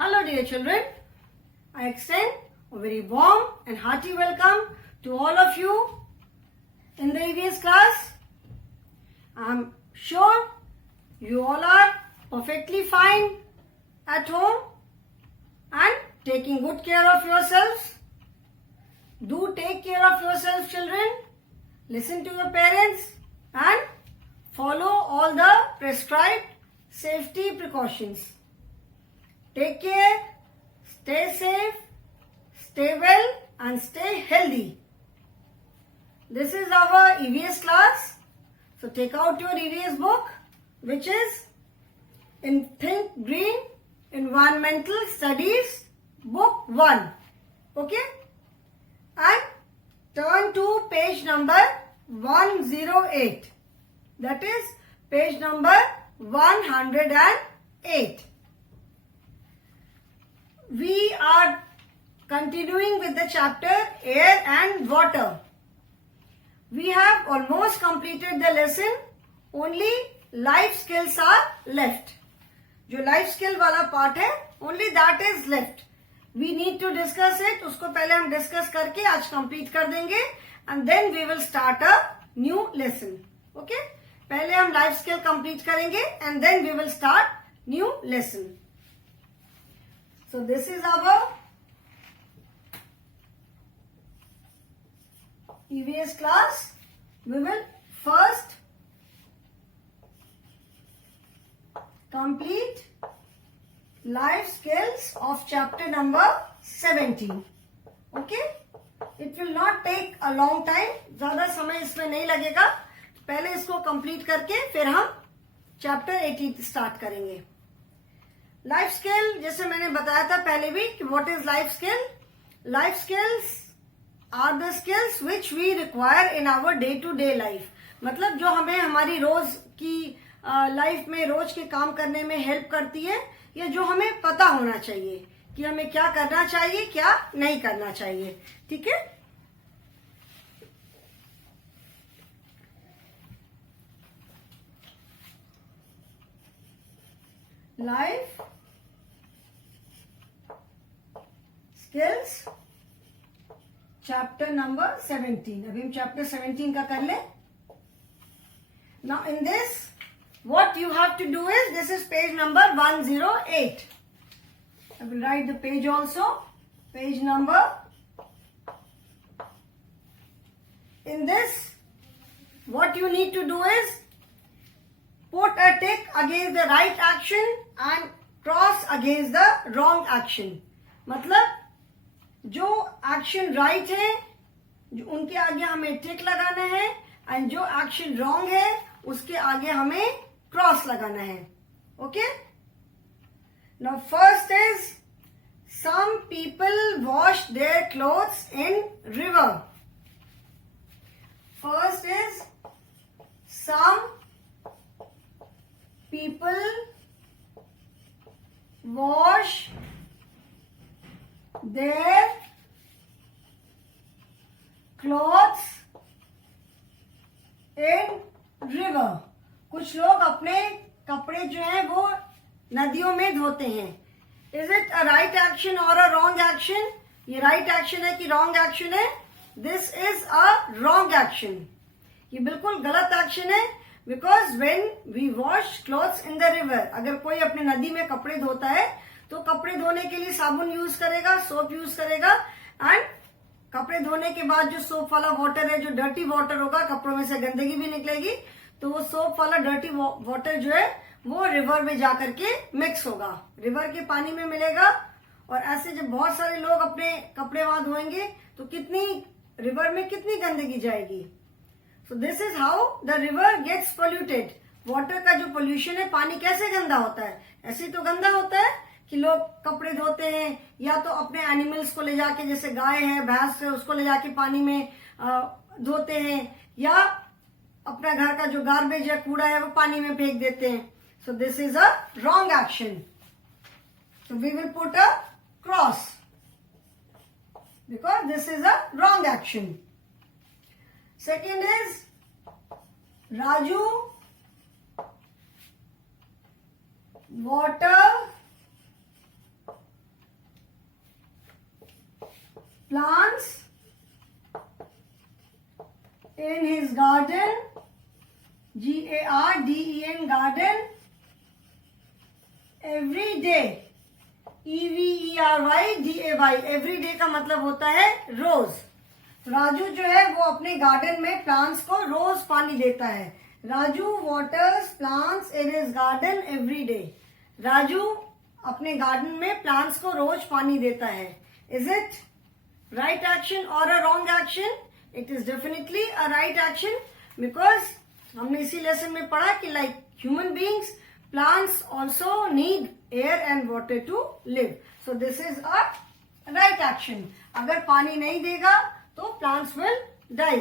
Hello dear children, I extend a very warm and hearty welcome to all of you in the EVS class. I am sure you all are perfectly fine at home and taking good care of yourselves. Do take care of yourselves, children. Listen to your parents and follow all the prescribed safety precautions. Take care, stay safe, stay well and stay healthy. This is our EVS class. So take out your EVS book, which is in Think Green Environmental Studies book 1. Okay? And turn to page number 108. That is page number 108. We are continuing with the chapter Air and Water. We have almost completed the lesson. Only life skills are left. जो life skill वाला part है, only that is left. We need to discuss it. उसको पहले हम discuss करके आज complete कर देंगे and then we will start a new lesson. Okay? पहले हम life skill complete करेंगे and then we will start new lesson. So this is our EVS class. We will first complete life skills of chapter number 17. Okay? It will not take a long time. ज़्यादा समय इसमें नहीं लगेगा. पहले इसको complete करके फिर हम chapter 18 start करेंगे. लाइफ स्किल जैसे मैंने बताया था पहले भी कि what is life skill. Life skills are the skills which we require in our day to day life. मतलब जो हमें हमारी रोज की लाइफ में रोज के काम करने में हेल्प करती है या जो हमें पता होना चाहिए कि हमें क्या करना चाहिए क्या नहीं करना चाहिए. ठीक है. Life skills chapter number 17. अभी हम चैप्टर 17 का कर ले. Now in this what you have to do is this is page number 108. I will write the page also. Page number. In this what you need to do is put a tick against the right action and cross against the wrong action. मतलब जो action right है जो उनके आगे हमें टिक लगाना है and जो एक्शन रॉन्ग है उसके आगे हमें क्रॉस लगाना है. Okay. Now first is some people wash their clothes in river. First is some people wash their clothes in river. कुछ लोग अपने कपड़े जो हैं वो नदियों में धोते हैं. Is it a right action और अ रॉन्ग एक्शन. ये राइट एक्शन है कि रॉन्ग एक्शन है. This is a wrong action. ये बिल्कुल गलत एक्शन है. Because when we wash clothes in the river, अगर कोई अपनी नदी में कपड़े धोता है तो कपड़े धोने के लिए साबुन यूज करेगा, सोप यूज करेगा एंड कपड़े धोने के बाद जो सोप वाला वाटर है जो डर्टी वाटर होगा कपड़ों में से गंदगी भी निकलेगी तो वो सोप वाला डर्टी वाटर जो है वो रिवर में जाकर के मिक्स होगा, रिवर के पानी में मिलेगा. और ऐसे जब बहुत सारे लोग अपने कपड़े वहां धोएंगे तो कितनी रिवर में कितनी गंदगी जाएगी. So this is how the river gets polluted. Water का जो पोल्यूशन है पानी कैसे गंदा होता है. ऐसे तो गंदा होता है कि लोग कपड़े धोते हैं या तो अपने एनिमल्स को ले जाके जैसे गाय है भैंस है उसको ले जाके पानी में धोते हैं या अपना घर का जो गार्बेज है कूड़ा है वो पानी में फेंक देते हैं. So this is a wrong action. So we will put a cross because this is a wrong action. Second is Raju water plants in his garden, Garden, garden, every day, EVERYDAY, every day का मतलब होता है रोज। राजू जो है वो अपने garden में plants को रोज पानी देता है। Raju waters plants in his garden every day. Raju अपने गार्डन में प्लांट्स को रोज पानी देता है। इज इट राइट एक्शन और a wrong action? It is definitely a right action, because हमने इसी लेसन में पढ़ा कि like human beings, plants also need air and water to live. So this is a right action. अगर पानी नहीं देगा तो प्लांट्स विल डाई,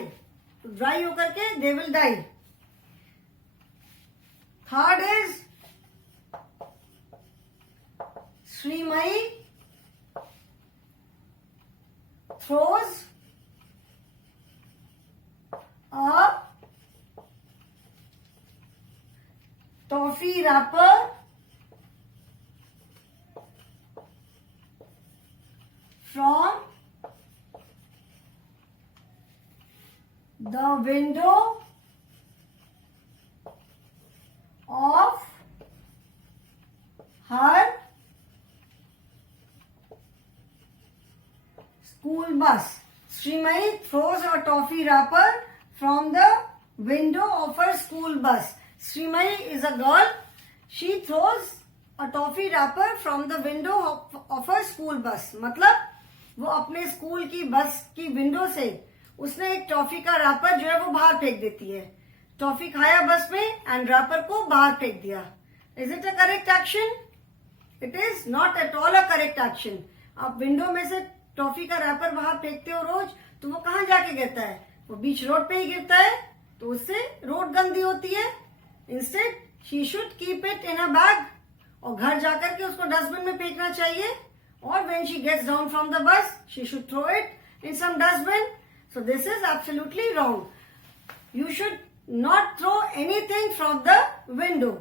ड्राई होकर के they will die. Third is Sreemoyee throws a toffee wrapper from the window of her school bus. Srimay throws a toffee wrapper from the window of her school bus. Srimay is a girl. She throws a toffee wrapper from the window of her school bus. मतलब वो अपने school की बस की window से उसने एक toffee का रैपर जो है वो बाहर फेंक देती है। टॉफी खाया बस में एंड रैपर को बाहर फेंक दिया। Is it a correct action? It is not at all a correct action. आप विंडो में से टॉफी का रैपर बाहर फेंकते हो रोज, तो वो कहाँ जाके गिरता है? वो बीच रोड पे ही गिरता है, तो उससे रोड गंदी होती है। Instead she should keep it in a bag, और घर जाकर के उसको डस्टबिन में फेंकना चाहिए। और when she gets down from the bus she should throw it in some dustbin. So this is absolutely wrong. You should not throw anything from the window,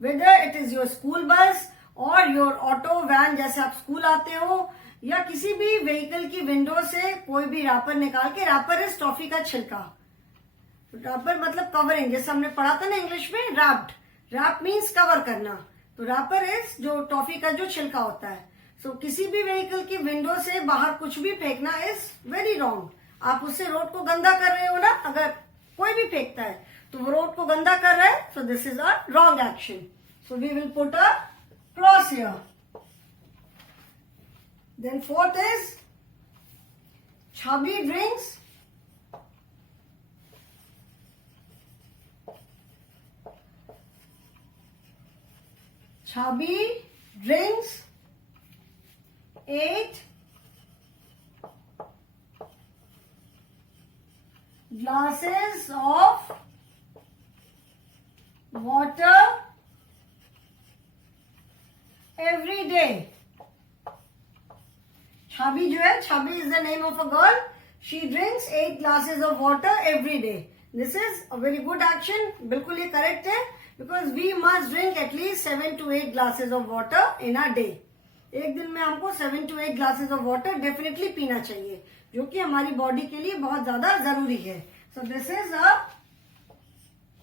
whether it is your school bus और your auto van, जैसे आप school आते हो, या किसी भी vehicle की window से कोई भी रैपर निकाल के। रैपर इज टॉफी का छिलका। रैपर मतलब कवरिंग, जैसे हमने पढ़ा था ना इंग्लिश में, रैप्ड। रैप मीन्स कवर करना, तो रैपर इज जो टॉफी का जो छिलका होता है। सो किसी भी व्हीकल की विंडो से बाहर कुछ भी फेंकना इज वेरी रॉन्ग। आप उससे रोड को गंदा कर रहे हो ना। अगर कोई भी फेंकता है तो वो रोड को गंदा कर रहा है। So this is a wrong action. So we will put a cross here. Then fourth is Chubby drinks Chubby drinks 8 glasses of water every day. Chhabi जो है, Chhabi is the name of a girl. She drinks 8 glasses of water every day. This is a very good action. बिल्कुल ये correct है, because we must drink at least 7 to 8 glasses of water in a day. एक दिन में हमको 7 to 8 glasses of water definitely पीना चाहिए, जो कि हमारी बॉडी के लिए बहुत ज्यादा जरूरी है। So this is a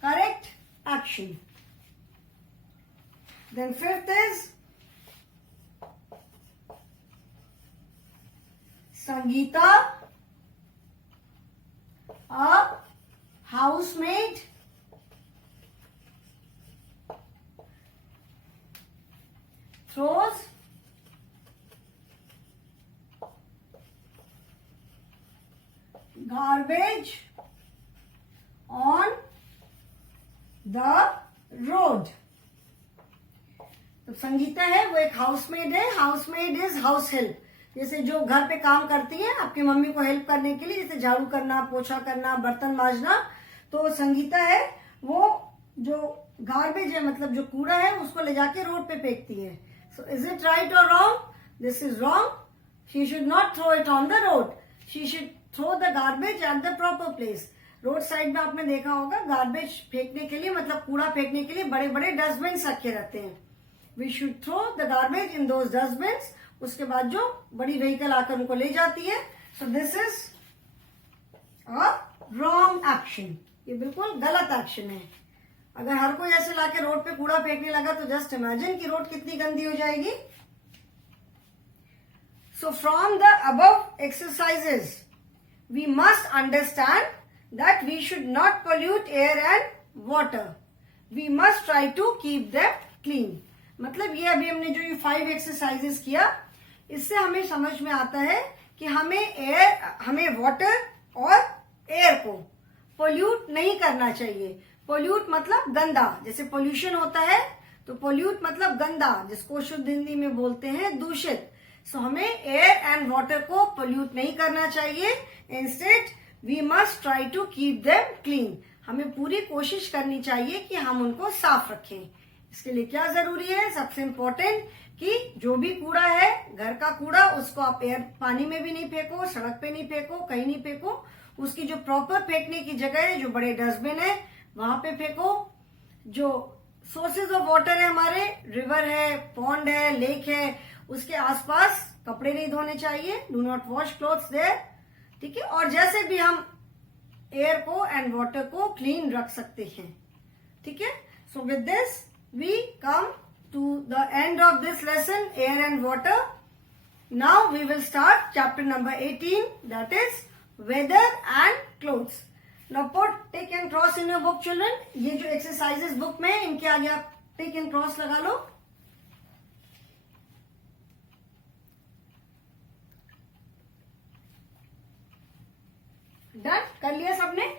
correct action. Then fifth is Sangeeta, a housemaid, throws garbage on the road. तो संगीता है वो एक हाउसमेड है। हाउसमेड इज हाउस हेल्प, जैसे जो घर पे काम करती है आपकी मम्मी को हेल्प करने के लिए, जैसे झाड़ू करना, पोछा करना, बर्तन मांजना। तो संगीता है वो जो गार्बेज है, मतलब जो कूड़ा है, उसको ले जाके रोड पे फेंकती है। सो इज इट राइट और wrong? This is wrong. She should not throw it on the road, she should throw the garbage at the proper place. Road side में आपने देखा होगा गार्बेज फेंकने के लिए, मतलब कूड़ा फेंकने के लिए बड़े बड़े डस्टबिन रखे रहते हैं। We should throw the garbage in those dustbin. उसके बाद जो बड़ी व्हीकल आकर उनको ले जाती है, so this is a wrong action, ये बिल्कुल गलत एक्शन है। अगर हर कोई ऐसे लाके रोड पे कूड़ा फेंकने लगा तो जस्ट इमेजिन कि रोड कितनी गंदी हो जाएगी। So from the above exercises we must understand that we should not pollute air and water, we must try to keep them clean. मतलब ये अभी हमने जो ये 5 एक्सरसाइजेस किया, इससे हमें समझ में आता है कि हमें वाटर और एयर को पोल्यूट नहीं करना चाहिए। पोल्यूट मतलब गंदा, जैसे पोल्यूशन होता है तो पोल्यूट मतलब गंदा, जिसको शुद्ध हिंदी में बोलते हैं दूषित। सो हमें एयर एंड वाटर को पोल्यूट नहीं करना चाहिए। Instead we must try to keep them clean, हमें पूरी कोशिश करनी चाहिए कि हम उनको साफ रखें। इसके लिए क्या जरूरी है, सबसे इम्पोर्टेंट कि जो भी कूड़ा है, घर का कूड़ा, उसको आप पानी में भी नहीं फेंको, सड़क पे नहीं फेंको, कहीं नहीं फेंको। उसकी जो प्रॉपर फेंकने की जगह है, जो बड़े डस्टबिन है, वहां पे फेंको। जो सोर्सेज ऑफ वाटर है हमारे, रिवर है, पॉन्ड है, लेक है, उसके आसपास कपड़े नहीं धोने चाहिए, do not wash clothes there, ठीक है। और जैसे भी हम एयर को एंड वाटर को क्लीन रख सकते हैं, ठीक है। So with this we come to the end of this lesson, air and water. Now we will start chapter number 18, that is weather and clothes. Now put tick and cross in your book, children. ये जो exercises book में, इनके आगे आप tick and cross लगा लो। Done कर लिया सबने?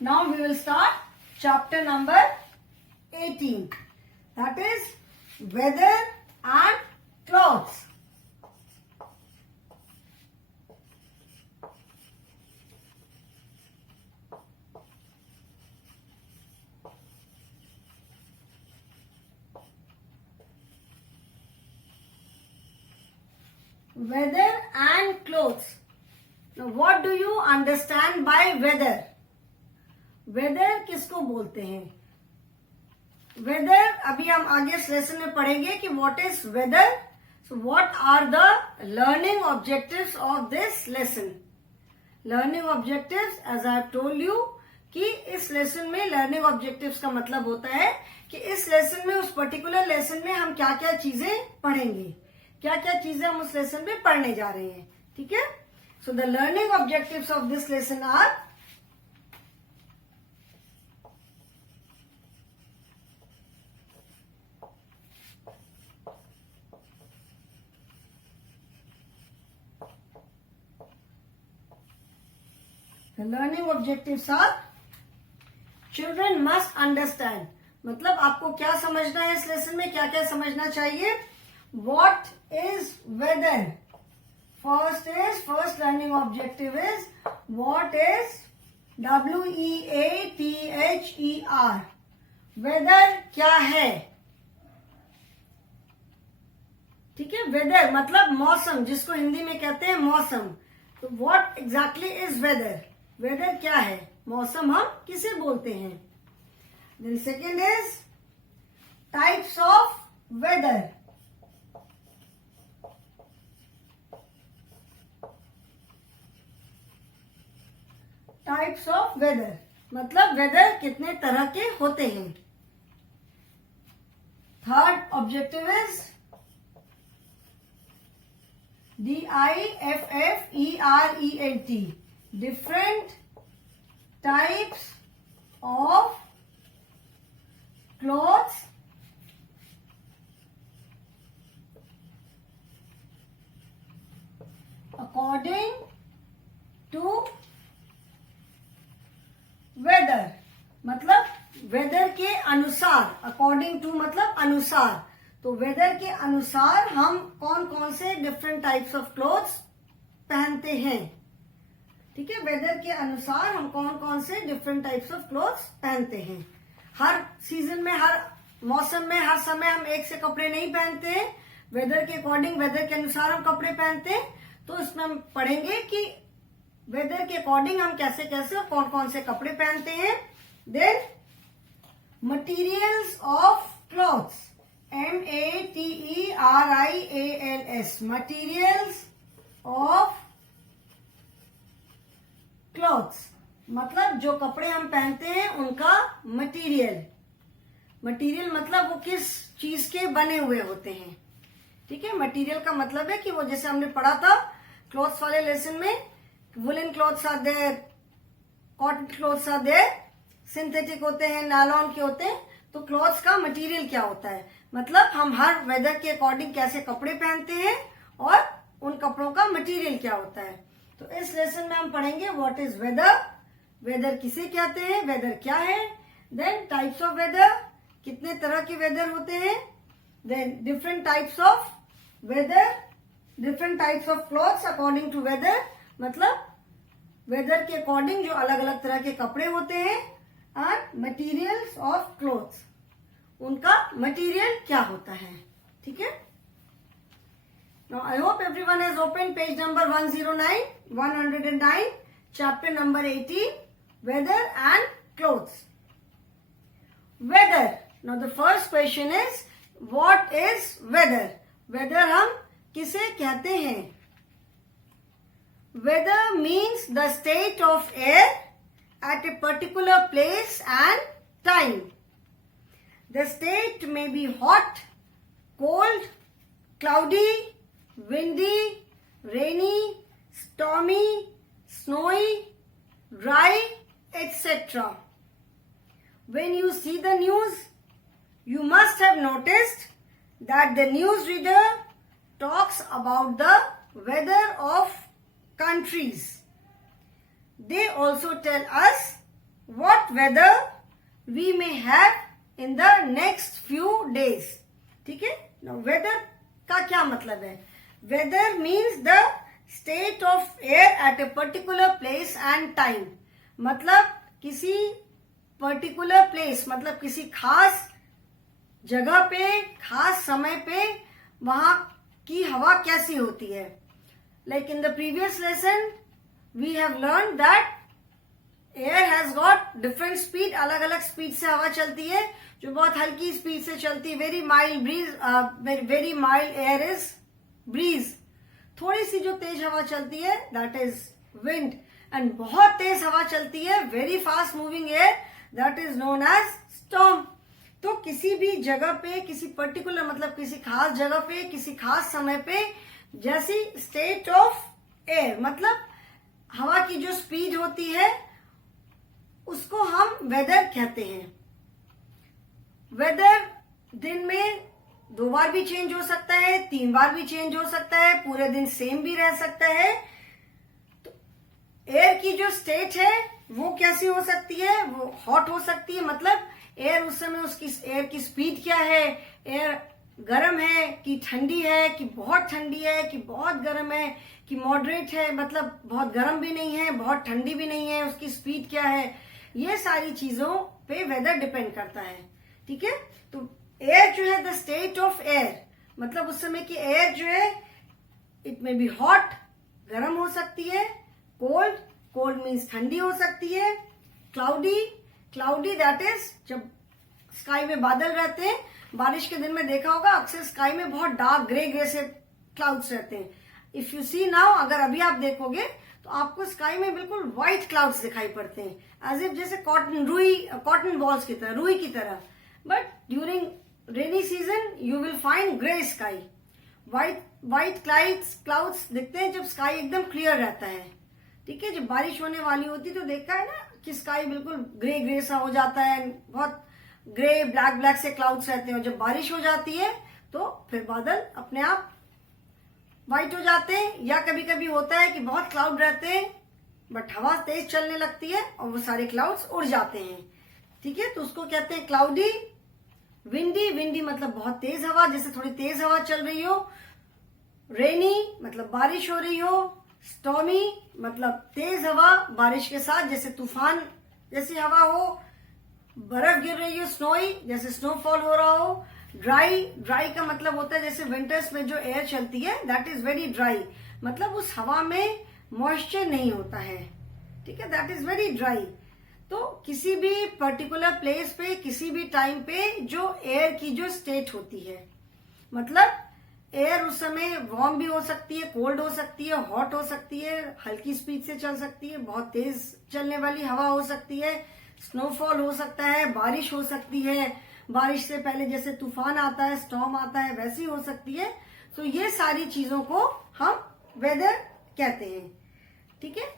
Now we will start chapter number 18, that is weather and clothes. Weather and clothes. Now what do you understand by weather? Weather किसको बोलते हैं? वेदर अभी हम आगे इस लेसन में पढ़ेंगे कि what is weather. So what are the learning objectives of this lesson. Learning objectives, as I have told you, कि इस लेसन में लर्निंग ऑब्जेक्टिव्स का मतलब होता है कि इस लेसन में, उस पर्टिकुलर लेसन में हम क्या क्या चीजें पढ़ेंगे, क्या क्या चीजें हम उस लेसन में पढ़ने जा रहे हैं, ठीक है। So the learning objectives of this lesson are The learning objectives are children must understand, मतलब आपको क्या समझना है इस लेसन में, क्या क्या समझना चाहिए। What is weather? First learning objective is what is WEATHER? Weather क्या है, ठीक है। वेदर मतलब मौसम, जिसको हिंदी में कहते हैं मौसम। तो what exactly is weather? Weather क्या है, मौसम हम किसे बोलते हैं। Then second is types of weather. Types of weather मतलब वेदर कितने तरह के होते हैं। Third objective is DIFFERENT, different types of clothes according to weather, मतलब वेदर के अनुसार। अकॉर्डिंग टू मतलब अनुसार, तो वेदर के अनुसार हम कौन कौन से डिफरेंट टाइप्स ऑफ क्लोथ्स पहनते हैं, ठीक है। वेदर के अनुसार हम कौन कौन से डिफरेंट टाइप्स ऑफ क्लोथ्स पहनते हैं। हर सीजन में, हर मौसम में, हर समय हम एक से कपड़े नहीं पहनते हैं। वेदर के अकॉर्डिंग, वेदर के अनुसार हम कपड़े पहनते हैं। तो इसमें हम पढ़ेंगे कि वेदर के अकॉर्डिंग हम कैसे कैसे और कौन कौन से कपड़े पहनते हैं. Then materials of clothes, MATERIALS, materials of clothes मतलब जो कपड़े हम पहनते हैं उनका मटीरियल. मटीरियल मतलब वो किस चीज के बने हुए होते हैं. ठीक है, मटीरियल का मतलब है कि वो जैसे हमने पढ़ा था क्लॉथ्स वाले लेसन में, woollen clothes are there, cotton clothes are there, synthetic होते हैं, नायलॉन के होते हैं. तो क्लॉथ्स का मटेरियल क्या होता है, मतलब हम हर वेदर के अकॉर्डिंग कैसे कपड़े पहनते हैं और उन कपड़ों का मटेरियल क्या होता है. तो इस लेसन में हम पढ़ेंगे व्हाट इज वेदर, वेदर किसे कहते हैं, वेदर क्या है. देन टाइप्स ऑफ वेदर, कितने तरह के वेदर होते हैं. Then different types of weather, different types of clothes according to weather, मतलब वेदर के अकॉर्डिंग जो अलग अलग तरह के कपड़े होते हैं. और मटीरियल्स ऑफ क्लॉथ्स, उनका मटीरियल क्या होता है. ठीक है. Now I hope everyone has opened page number 109, chapter number 18, weather and clothes. Weather. Now the first question is, what is weather? Weather हम किसे कहते हैं. Weather means the state of air at a particular place and time. The state may be hot, cold, cloudy, windy, rainy, stormy, snowy, dry, etc. When you see the news, you must have noticed that the newsreader talks about the weather of countries. They also tell us what weather we may have in the next few days. ठीक है. Now weather का क्या मतलब है. Weather means the state of air at a particular place and time. मतलब किसी particular place, मतलब किसी खास जगह पे, खास समय पे वहां की हवा कैसी होती है. Like in the previous lesson, we have learned that air has got different speed, अलग अलग स्पीड से हवा चलती है. जो बहुत हल्की स्पीड से चलती है, very mild breeze, very mild air is breeze. थोड़ी सी जो तेज हवा चलती है दैट इज विंड. एंड बहुत तेज हवा चलती है, very fast moving air, that is known as storm. तो किसी भी जगह पे, किसी पर्टिकुलर मतलब किसी खास जगह पे, किसी खास समय पे, जैसी स्टेट ऑफ एयर मतलब हवा की जो स्पीड होती है उसको हम वेदर कहते हैं. वेदर दिन में 2 बार भी चेंज हो सकता है, 3 बार भी चेंज हो सकता है, पूरे दिन सेम भी रह सकता है. तो एयर की जो स्टेट है वो कैसी हो सकती है, वो हॉट हो सकती है. मतलब एयर उस समय उसकी एयर की स्पीड क्या है, एयर गर्म है कि ठंडी है, कि बहुत ठंडी है, कि बहुत गर्म है, कि मॉडरेट है, मतलब बहुत गर्म भी नहीं है, बहुत ठंडी भी नहीं है, उसकी स्पीड क्या है. ये सारी चीजों पे वेदर डिपेंड करता है. ठीक है. तो एयर जो है द स्टेट ऑफ एयर, मतलब उस समय की एयर जो है इट मे बी हॉट, गर्म हो सकती है. कोल्ड, कोल्ड मीन्स ठंडी हो सकती है. क्लाउडी, क्लाउडी दैट इज जब स्काई में बादल रहते हैं. बारिश के दिन में देखा होगा अक्सर स्काई में बहुत डार्क ग्रे ग्रे से क्लाउड्स रहते हैं. इफ यू सी नाउ, अगर अभी आप देखोगे तो आपको स्काई में बिल्कुल व्हाइट क्लाउड्स दिखाई पड़ते हैं, एज इफ जैसे कॉटन बॉल्स की तरह, रुई की तरह. But during rainy season you will find grey sky. White clouds दिखते हैं जब स्काई एकदम क्लियर रहता है. ठीक है. जब बारिश होने वाली होती तो देखा है ना कि स्काई बिल्कुल ग्रे ग्रे सा हो जाता है, बहुत ग्रे ब्लैक से क्लाउड्स रहते हैं. और जब बारिश हो जाती है तो फिर बादल अपने आप व्हाइट हो जाते हैं. या कभी कभी होता है कि बहुत क्लाउड रहते हैं बट हवा तेज चलने लगती है और वो सारे क्लाउड्स उड़ जाते हैं. ठीक है. तो उसको कहते हैं क्लाउडी. विंडी, विंडी मतलब बहुत तेज हवा, जैसे थोड़ी तेज हवा चल रही हो. रेनी मतलब बारिश हो रही हो. स्टॉर्मी मतलब तेज हवा बारिश के साथ, जैसे तूफान जैसी हवा हो. बर्फ गिर रही हो. स्नोई जैसे स्नोफॉल हो रहा हो. ड्राई, ड्राई का मतलब होता है जैसे विंटर्स में जो एयर चलती है दैट इज वेरी ड्राई, मतलब उस हवा में मॉइस्चर नहीं होता है, ठीक है, दैट इज वेरी ड्राई। तो किसी भी पर्टिकुलर प्लेस पे किसी भी टाइम पे जो एयर की जो स्टेट होती है, मतलब एयर उस समय वार्म भी हो सकती है, कोल्ड हो सकती है, हॉट हो सकती है, हल्की स्पीड से चल सकती है, बहुत तेज चलने वाली हवा हो सकती है, स्नोफॉल हो सकता है, बारिश हो सकती है, बारिश से पहले जैसे तूफान आता है, स्टॉर्म आता है, वैसी हो सकती है। तो ये सारी चीजों को हम वेदर कहते हैं, ठीक है।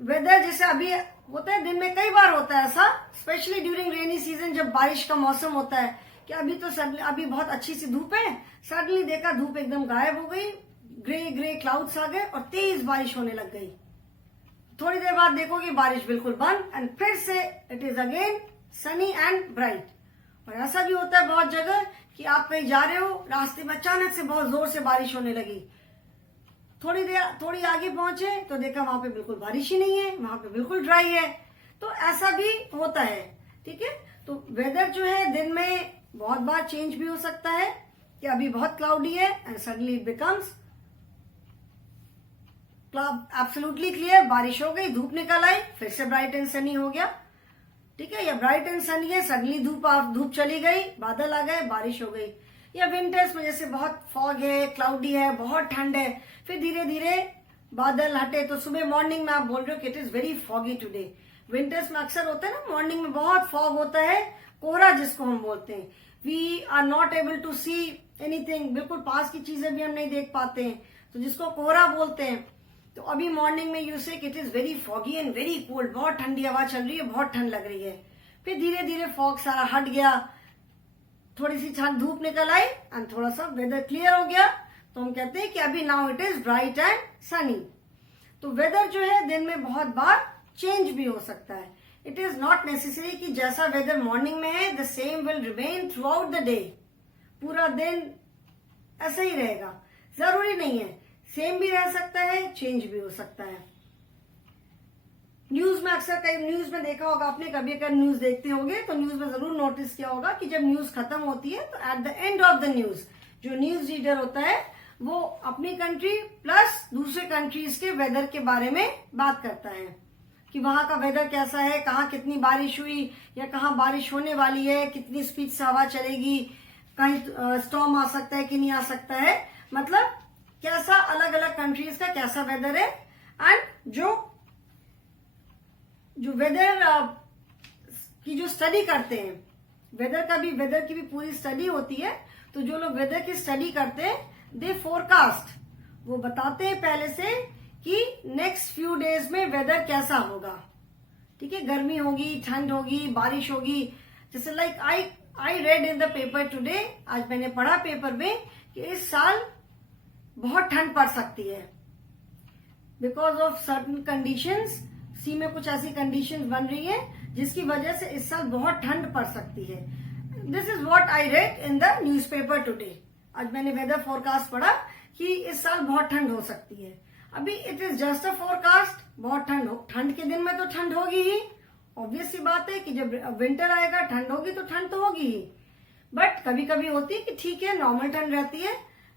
वेदर जैसे अभी होता है, दिन में कई बार होता है ऐसा, स्पेशली ड्यूरिंग रेनी सीजन, जब बारिश का मौसम होता है कि अभी बहुत अच्छी सी धूप है, सडनली देखा धूप एकदम गायब हो गई, ग्रे ग्रे क्लाउड्स आ गए और तेज बारिश होने लग गई। थोड़ी देर बाद देखोगे बारिश बिल्कुल बंद, एंड फिर से it is again Sunny and bright. और ऐसा भी होता है बहुत जगह कि आप कहीं जा रहे हो, रास्ते में अचानक से बहुत जोर से बारिश होने लगी, थोड़ी आगे पहुंचे तो देखा वहां पे बिल्कुल बारिश ही नहीं है, वहां पे बिल्कुल ड्राई है। तो ऐसा भी होता है, ठीक है। तो वेदर जो है दिन में बहुत बार चेंज भी हो सकता है कि अभी बहुत क्लाउडी है and suddenly it becomes absolutely clear, बारिश हो गई, धूप निकल आई, फिर से ब्राइट एंड सनी हो गया, ठीक है। या ब्राइट एंड सनी है, सडनली धूप चली गई, बादल आ गए, बारिश हो गई। या विंटर्स में जैसे बहुत फॉग है, क्लाउडी है, बहुत ठंड है, फिर धीरे धीरे बादल हटे तो सुबह मॉर्निंग में आप बोल रहे हो कि it is very foggy today. Winters में अक्सर होता है ना, मॉर्निंग में बहुत फॉग होता है, कोहरा जिसको हम बोलते हैं, we are not able to see anything, बिल्कुल पास की चीजें भी हम नहीं देख पाते हैं, तो जिसको कोहरा बोलते हैं। तो अभी मॉर्निंग में यू से it is very foggy and very cold, बहुत ठंडी हवा चल रही है, बहुत ठंड लग रही है। फिर धीरे धीरे फॉग सारा हट गया, थोड़ी सी धूप निकल आई एंड थोड़ा सा वेदर क्लियर हो गया, तो हम कहते हैं कि अभी now it is bright and Sunny. तो वेदर जो है दिन में बहुत बार चेंज भी हो सकता है। इट इज नॉट नेसेसरी कि जैसा वेदर मॉर्निंग में है the same will remain through out the day, पूरा दिन ऐसा ही रहेगा, जरूरी नहीं है, सेम भी रह सकता है, चेंज भी हो सकता है। न्यूज में अक्सर कई न्यूज में देखा होगा आपने, कभी अगर न्यूज देखते होंगे तो न्यूज में जरूर नोटिस किया होगा कि जब न्यूज खत्म होती है तो at the end of the news जो न्यूज रीडर होता है वो अपनी कंट्री प्लस दूसरे कंट्रीज के वेदर के बारे में बात करता है कि वहां का वेदर कैसा है, कहाँ कितनी बारिश हुई या कहाँ बारिश होने वाली है, कितनी स्पीड से हवा चलेगी, कहीं स्टॉर्म आ सकता है कि नहीं आ सकता है, मतलब कैसा अलग अलग कंट्रीज का कैसा वेदर है। एंड जो वेदर की जो स्टडी करते हैं, वेदर की भी पूरी स्टडी होती है, तो जो लोग वेदर की स्टडी करते हैं दे फोरकास्ट, वो बताते हैं पहले से कि नेक्स्ट फ्यू डेज में वेदर कैसा होगा, ठीक है, गर्मी होगी, ठंड होगी, बारिश होगी। जैसे like I read in the paper today, आज मैंने पढ़ा पेपर में कि इस साल बहुत ठंड पड़ सकती है बिकॉज ऑफ सर्टन कंडीशंस, सी में कुछ ऐसी कंडीशंस बन रही है जिसकी वजह से इस साल बहुत ठंड पड़ सकती है। This is what I read in the newspaper today, आज मैंने वेदर फोरकास्ट पढ़ा कि इस साल बहुत ठंड हो सकती है। अभी it is just a forecast, बहुत ठंड के दिन में तो ठंड होगी ही, ऑब्वियस सी बात है कि जब विंटर आएगा ठंड होगी तो ठंड तो होगी ही, बट कभी कभी होती है कि ठीक है नॉर्मल ठंड रहती है,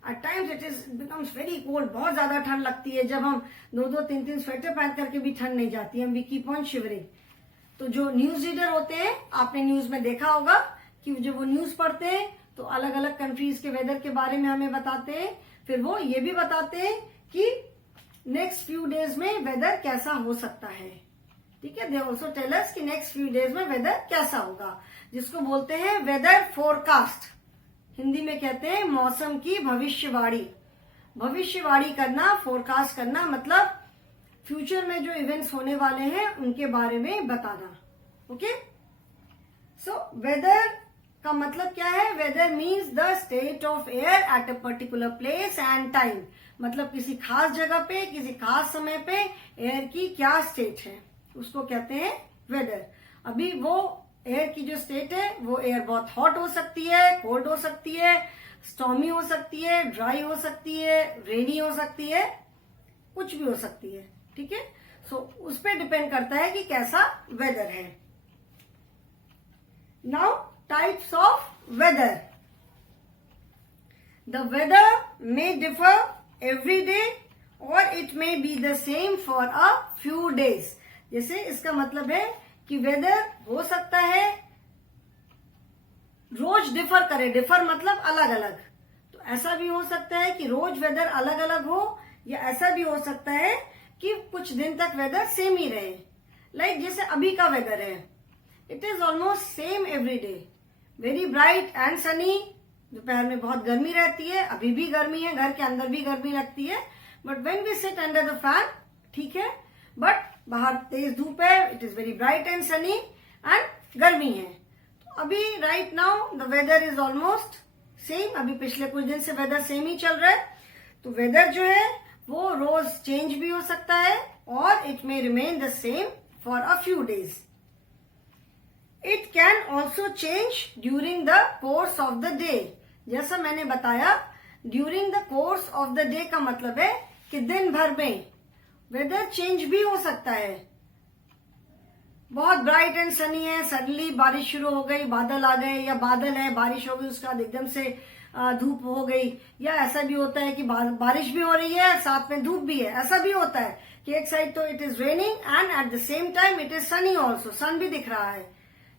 at times it is becomes very cold, बहुत ज्यादा ठंड लगती है, जब हम 2-3 स्वेटर पहन करके भी ठंड नहीं जाती है, वी कीप ऑन शिवरिंग। तो जो न्यूज रीडर होते हैं, आपने न्यूज में देखा होगा कि जब वो न्यूज पढ़ते हैं तो अलग अलग कंट्रीज के वेदर के बारे में हमें बताते हैं, फिर वो ये भी बताते हैं कि नेक्स्ट फ्यू डेज में वेदर कैसा हो सकता है, ठीक है। दे ऑल्सो टेल अस कि नेक्स्ट फ्यू डेज में वेदर कैसा होगा, जिसको बोलते हैं वेदर फोरकास्ट। हिंदी में कहते हैं मौसम की भविष्यवाणी। भविष्यवाणी करना, फोरकास्ट करना मतलब फ्यूचर में जो इवेंट्स होने वाले हैं उनके बारे में बताना, ओके। सो वेदर का मतलब क्या है? Weather means the state of air at a particular place and time, मतलब किसी खास जगह पे किसी खास समय पे एयर की क्या स्टेट है उसको कहते हैं वेदर। अभी वो एयर की जो स्टेट है वो एयर बहुत हॉट हो सकती है, कोल्ड हो सकती है, स्टॉर्मी हो सकती है, ड्राई हो सकती है, रेनी हो सकती है, कुछ भी हो सकती है, ठीक है। सो उस पर डिपेंड करता है कि कैसा वेदर है। Now types of weather. The weather may differ every day और it may be the same for a few days. जैसे इसका मतलब है कि वेदर हो सकता है रोज डिफर करे, डिफर मतलब अलग अलग, तो ऐसा भी हो सकता है कि रोज वेदर अलग अलग हो, या ऐसा भी हो सकता है कि कुछ दिन तक वेदर सेम ही रहे। लाइक जैसे अभी का वेदर है, it is almost same every day, very bright and Sunny. दोपहर में बहुत गर्मी रहती है, अभी भी गर्मी है, घर के अंदर भी गर्मी लगती है, but when we sit under the fan ठीक है, बट बाहर तेज धूप है, it is very bright and sunny एंड गर्मी है। तो अभी right now the weather is almost same, अभी पिछले कुछ दिन से वेदर सेम ही चल रहा है। तो वेदर जो है वो रोज चेंज भी हो सकता है और it may remain the same for a few days. It can also change during the course of the day. जैसा मैंने बताया, during the course of the day का मतलब है कि दिन भर में वेदर चेंज भी हो सकता है। बहुत ब्राइट एंड सनी है, सडनली बारिश शुरू हो गई, बादल आ गए, या बादल है बारिश हो गई, उसके बाद एकदम से धूप हो गई, या ऐसा भी होता है कि बारिश भी हो रही है साथ में धूप भी है। ऐसा भी होता है कि एक साइड तो it is raining and at the same time it is sunny also, sun भी दिख रहा है।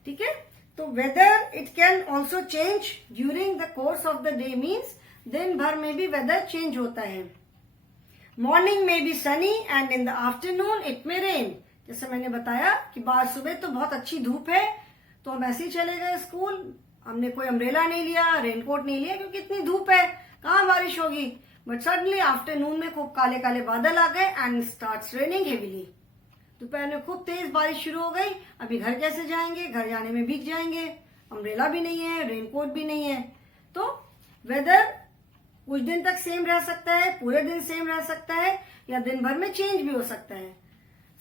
ठीक है, तो weather it can also change during the course of the day means दिन भर में भी वेदर चेंज होता है। मॉर्निंग में be sunny and in the afternoon it may rain. जैसे मैंने बताया कि बाहर सुबह तो बहुत अच्छी धूप है, तो हम ऐसे ही चले गए स्कूल, हमने कोई अम्ब्रेला नहीं लिया, रेनकोट नहीं लिया, क्योंकि इतनी धूप है, कहाँ बारिश होगी। बट सडनली आफ्टरनून में खूब काले काले बादल आ गए एंड स्टार्ट्स रेनिंग हेवीली। दोपहर में खूब तेज बारिश शुरू हो गई, अभी घर कैसे जाएंगे, घर जाने में भीग जाएंगे, अम्ब्रेला भी नहीं है, रेनकोट भी नहीं है। तो वेदर कुछ दिन तक सेम रह सकता है, पूरे दिन सेम रह सकता है, या दिन भर में चेंज भी हो सकता है।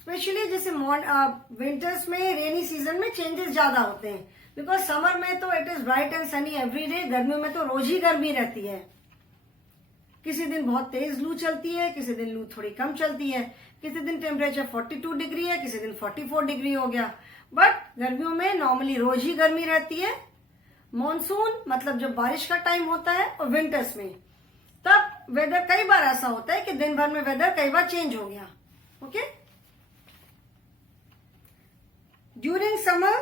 स्पेशली जैसे विंटर्स में, रेनी सीजन में चेंजेस ज्यादा होते हैं, बिकॉज समर में तो it is bright and Sunny every day, गर्मियों में तो रोज ही गर्मी रहती है। किसी दिन बहुत तेज लू चलती है, किसी दिन लू थोड़ी कम चलती है, किसी दिन टेम्परेचर 42 डिग्री है, किसी दिन 44 डिग्री हो गया, बट गर्मियों में नॉर्मली रोज ही गर्मी रहती है। मॉनसून मतलब जब बारिश का टाइम होता है, और विंटर्स में तब वेदर कई बार ऐसा होता है कि दिन भर में वेदर कई बार चेंज हो गया। Okay, during summer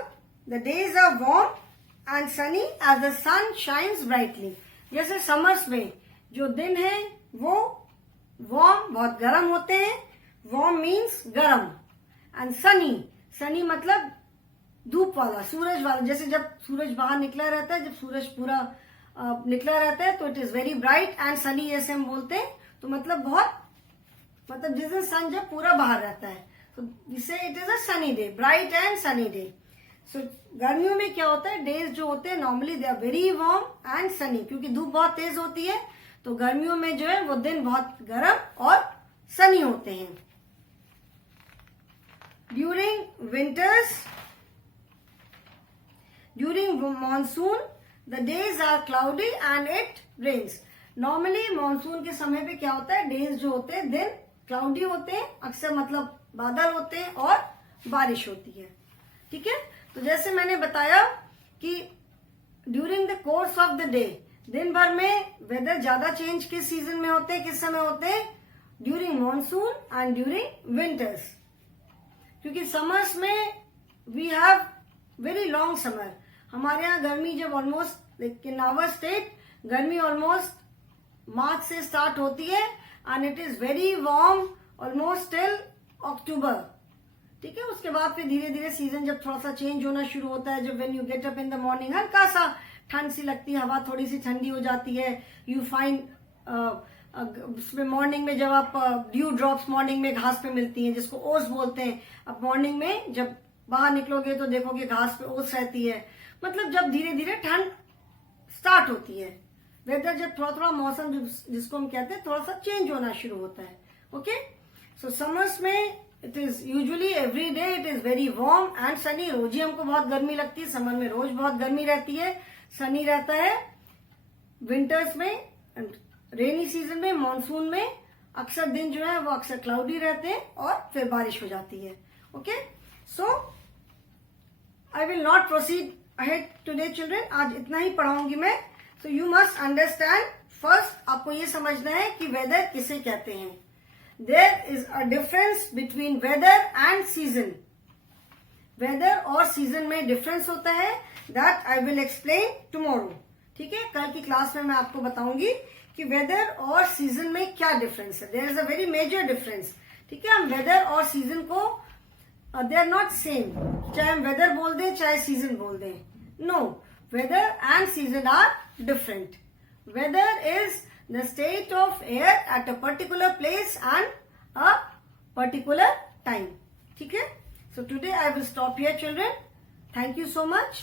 the days are warm and sunny as the sun shines brightly. जैसे समर्स में जो दिन है वो वार्म बहुत गर्म होते हैं, वार्म मीन्स गर्म, एंड सनी, सनी मतलब धूप वाला, सूरज वाला। जैसे जब सूरज बाहर निकला रहता है, जब सूरज पूरा निकला रहता है, तो it is very bright and Sunny, जैसे हम बोलते हैं, तो मतलब बहुत, मतलब जिस दिन सन जब पूरा बाहर रहता है, तो जिसे it is a sunny day, bright and sunny day. So गर्मियों में क्या होता है, डेज जो होते हैं normally they are very warm and sunny, क्योंकि धूप बहुत तेज होती है, तो गर्मियों में जो है वो दिन बहुत गर्म और सनी होते हैं। During winters, during monsoon the days are cloudy and it rains. Normally monsoon के समय पे क्या होता है, डेज जो होते हैं दिन क्लाउडी होते हैं, अक्सर मतलब बादल होते हैं और बारिश होती है। ठीक है, तो जैसे मैंने बताया कि during the course of the day, दिन भर में वेदर ज्यादा चेंज किस सीजन में होते हैं, किस समय होते हैं, during monsoon and during winters. क्योंकि समर्स में we have very long summer, हमारे यहाँ गर्मी जब ऑलमोस्ट इन आवर स्टेट गर्मी ऑलमोस्ट मार्च से स्टार्ट होती है and it is very warm almost till October. ठीक है, उसके बाद फिर धीरे धीरे सीजन जब थोड़ा सा चेंज होना शुरू होता है, जब when you get up in the morning हल्का सा ठंड सी लगती है, हवा थोड़ी सी ठंडी हो जाती है, यू फाइंड उसमें मॉर्निंग में जब आप ड्यू ड्रॉप्स मॉर्निंग में घास पे मिलती हैं, जिसको ओस बोलते हैं। अब मॉर्निंग में जब बाहर निकलोगे तो देखोगे घास पे ओस रहती है, मतलब जब धीरे धीरे ठंड स्टार्ट होती है, वेदर जब थोड़ा थोड़ा मौसम जिसको हम कहते हैं थोड़ा सा चेंज होना शुरू होता है। ओके, सो समर्स में it is usually every day it is very warm and sunny. रोज ही हमको बहुत गर्मी लगती है, समर में रोज बहुत गर्मी रहती है, सनी रहता है। विंटर्स में, रेनी सीजन में, मानसून में अक्सर दिन जो है वो अक्सर क्लाउडी रहते हैं और फिर बारिश हो जाती है। Okay, so I will not proceed ahead today children, आज इतना ही पढ़ाऊंगी मैं। So you must understand, first आपको ये समझना है कि वेदर किसे कहते हैं। there is a difference between weather and season. Weather और सीजन में डिफरेंस होता है, that I will explain tomorrow. ठीक है, कल की क्लास में मैं आपको बताऊंगी कि वेदर और सीजन में क्या डिफरेंस है. There is a very major difference. ठीक है, हम वेदर और सीजन को दे आर नॉट सेम. चाहे हम वेदर बोल दें चाहे सीजन बोल दें, no, weather and season are different. Weather is the state of air at a particular place and a particular time. ठीक है, so today I will stop here, children. Thank you so much.